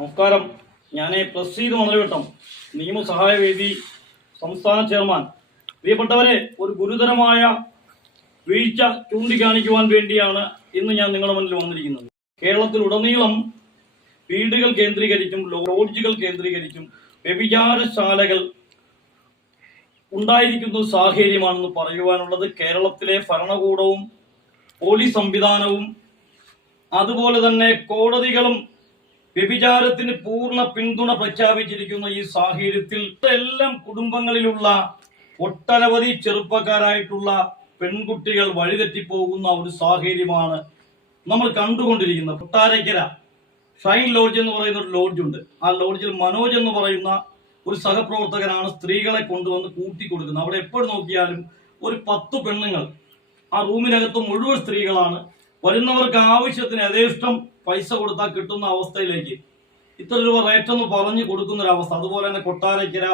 നമസ്കാരം. ഞാൻ പ്രസീദ് മണലവട്ടം, നിയമസഹായ വേദി സംസ്ഥാന ചെയർമാൻ. പ്രിയപ്പെട്ടവരെ, ഒരു ഗുരുതരമായ വീഴ്ച ചൂണ്ടിക്കാണിക്കുവാൻ വേണ്ടിയാണ് ഇന്ന് ഞാൻ നിങ്ങളുടെ മുന്നിൽ വന്നിരിക്കുന്നത്. കേരളത്തിലുടനീളം വീടുകൾ കേന്ദ്രീകരിച്ചും ലോഡ്ജുകൾ കേന്ദ്രീകരിച്ചും വ്യഭിചാരശാലകൾ ഉണ്ടായിരിക്കുന്ന സാഹചര്യമാണെന്ന് പറയുവാനുള്ളത്. കേരളത്തിലെ ഭരണകൂടവും പോലീസ് സംവിധാനവും അതുപോലെ തന്നെ കോടതികളും വ്യഭിചാരത്തിന് പൂർണ്ണ പിന്തുണ പ്രഖ്യാപിച്ചിരിക്കുന്ന ഈ സാഹചര്യത്തിൽ എല്ലാം കുടുംബങ്ങളിലുള്ള ഒട്ടനവധി ചെറുപ്പക്കാരായിട്ടുള്ള പെൺകുട്ടികൾ വഴിതെറ്റിപ്പോകുന്ന ഒരു സാഹചര്യമാണ് നമ്മൾ കണ്ടുകൊണ്ടിരിക്കുന്നത്. കൊട്ടാരക്കര ഷൈൻ ലോഡ്ജ് എന്ന് പറയുന്ന ഒരു ലോഡ്ജുണ്ട്. ആ ലോഡ്ജിൽ മനോജ് എന്ന് പറയുന്ന ഒരു സഹപ്രവർത്തകനാണ് സ്ത്രീകളെ കൊണ്ടുവന്ന് കൂട്ടിക്കൊടുക്കുന്നത്. അവിടെ എപ്പോഴും നോക്കിയാലും ഒരു 10 പെണ്ണുങ്ങൾ ആ റൂമിനകത്ത് മുഴുവൻ സ്ത്രീകളാണ്. വരുന്നവർക്ക് ആവശ്യത്തിന് യഥേഷ്ടം പൈസ കൊടുത്താൽ കിട്ടുന്ന അവസ്ഥയിലേക്ക് ഇത്ര രൂപ റേറ്റ് എന്ന് പറഞ്ഞു കൊടുക്കുന്ന ഒരു അവസ്ഥ. അതുപോലെ തന്നെ കൊട്ടാരക്കര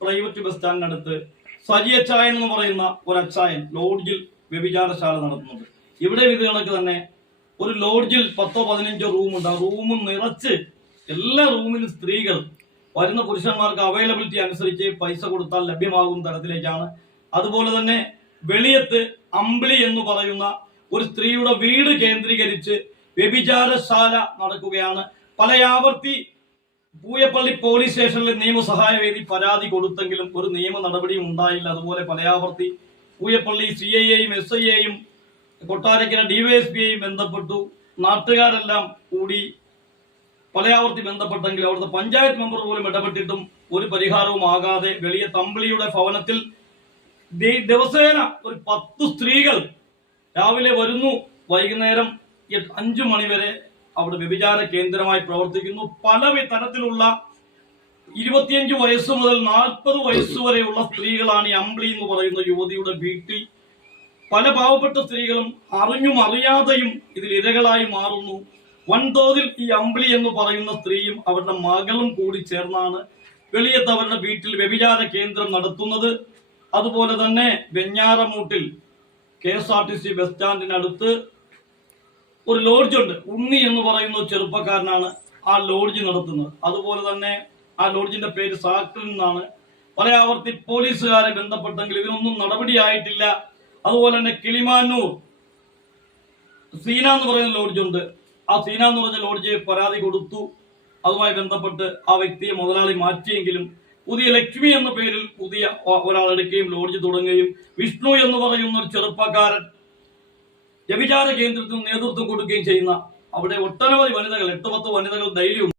പ്രൈവറ്റ് ബസ് സ്റ്റാൻഡിനടുത്ത് സജി അച്ചായൻ എന്ന് പറയുന്ന ഒരു അച്ചായൻ ലോഡ്ജിൽ വ്യഭിചാരശാല നടത്തുന്നുണ്ട്. ഇവിടെ ഇത് കണക്ക് തന്നെ ഒരു ലോഡ്ജിൽ 10-15 റൂമുണ്ട്. ആ റൂം നിറച്ച് എല്ലാ റൂമിലും സ്ത്രീകൾ വരുന്ന പുരുഷന്മാർക്ക് അവൈലബിലിറ്റി അനുസരിച്ച് പൈസ കൊടുത്താൽ ലഭ്യമാകുന്ന തരത്തിലേക്കാണ്. അതുപോലെ തന്നെ വെളിയത്ത് അമ്പിളി എന്ന് പറയുന്ന ഒരു സ്ത്രീയുടെ വീട് കേന്ദ്രീകരിച്ച് വ്യഭിചാരശാല നടക്കുകയാണ്. പലയാവർത്തി പൂയപ്പള്ളി പോലീസ് സ്റ്റേഷനിൽ നിയമസഹായ വേദി പരാതി കൊടുത്തെങ്കിലും ഒരു നിയമ നടപടിയും ഉണ്ടായില്ല. അതുപോലെ പലയാവർത്തി പൂയപ്പള്ളി CIയെയും SIയെയും കൊട്ടാരക്കര DYSPയെയും ബന്ധപ്പെട്ടു. നാട്ടുകാരെല്ലാം കൂടി പലയാവർത്തി ബന്ധപ്പെട്ടെങ്കിലും അവിടുത്തെ പഞ്ചായത്ത് മെമ്പർ പോലും ഇടപെട്ടിട്ടും ഒരു പരിഹാരവും ആകാതെ വലിയ തമ്പിളിയുടെ ഭവനത്തിൽ ദിവസേന ഒരു 10 സ്ത്രീകൾ രാവിലെ വരുന്നു, വൈകുന്നേരം 5 മണി വരെ അവിടെ വ്യഭിചാര കേന്ദ്രമായി പ്രവർത്തിക്കുന്നു. പല തരത്തിലുള്ള 25 വയസ്സ് മുതൽ 40 വയസ്സ് വരെയുള്ള സ്ത്രീകളാണ് ഈ അമ്പിളി എന്ന് പറയുന്ന യുവതിയുടെ വീട്ടിൽ. പല പാവപ്പെട്ട സ്ത്രീകളും അറിഞ്ഞും അറിയാതെയും ഇതിൽ ഇരകളായി മാറുന്നു. വൻതോതിൽ ഈ അമ്പിളി എന്ന് പറയുന്ന സ്ത്രീയും അവരുടെ മകളും കൂടി ചേർന്നാണ് വെളിയത്ത് അവരുടെ വീട്ടിൽ വ്യഭിചാര കേന്ദ്രം നടത്തുന്നത്. അതുപോലെ തന്നെ വെഞ്ഞാറമൂട്ടിൽ KSRTC ബസ് സ്റ്റാൻഡിനടുത്ത് ഒരു ലോഡ്ജുണ്ട്. ഉണ്ണി എന്ന് പറയുന്ന ചെറുപ്പക്കാരനാണ് ആ ലോഡ്ജ് നടത്തുന്നത്. അതുപോലെ തന്നെ ആ ലോഡ്ജിന്റെ പേര് സാക്കിൽ നിന്നാണ്. പലയാവർത്തി പോലീസുകാരെ ബന്ധപ്പെട്ടെങ്കിൽ ഇതിനൊന്നും നടപടിയായിട്ടില്ല. അതുപോലെ തന്നെ കിളിമാനൂർ സീന എന്ന് പറയുന്ന ലോഡ്ജുണ്ട്. ആ സീന എന്ന് പറഞ്ഞ ലോഡ്ജ് പരാതി കൊടുത്തു. അതുമായി ബന്ധപ്പെട്ട് ആ വ്യക്തിയെ മുതലാളി മാറ്റിയെങ്കിലും പുതിയ ലക്ഷ്മി എന്ന പേരിൽ പുതിയ ഒരാളെടുക്കുകയും ലോഡ്ജ് തുടങ്ങുകയും വിഷ്ണു എന്ന് പറയുന്ന ഒരു ചെറുപ്പക്കാരൻ വ്യഭിചാര കേന്ദ്രത്തിന് നേതൃത്വം കൊടുക്കുകയും ചെയ്യുന്ന അവിടെ ഒട്ടനവധി വനിതകൾ 8-10 വനിതകൾ ഡെയിലി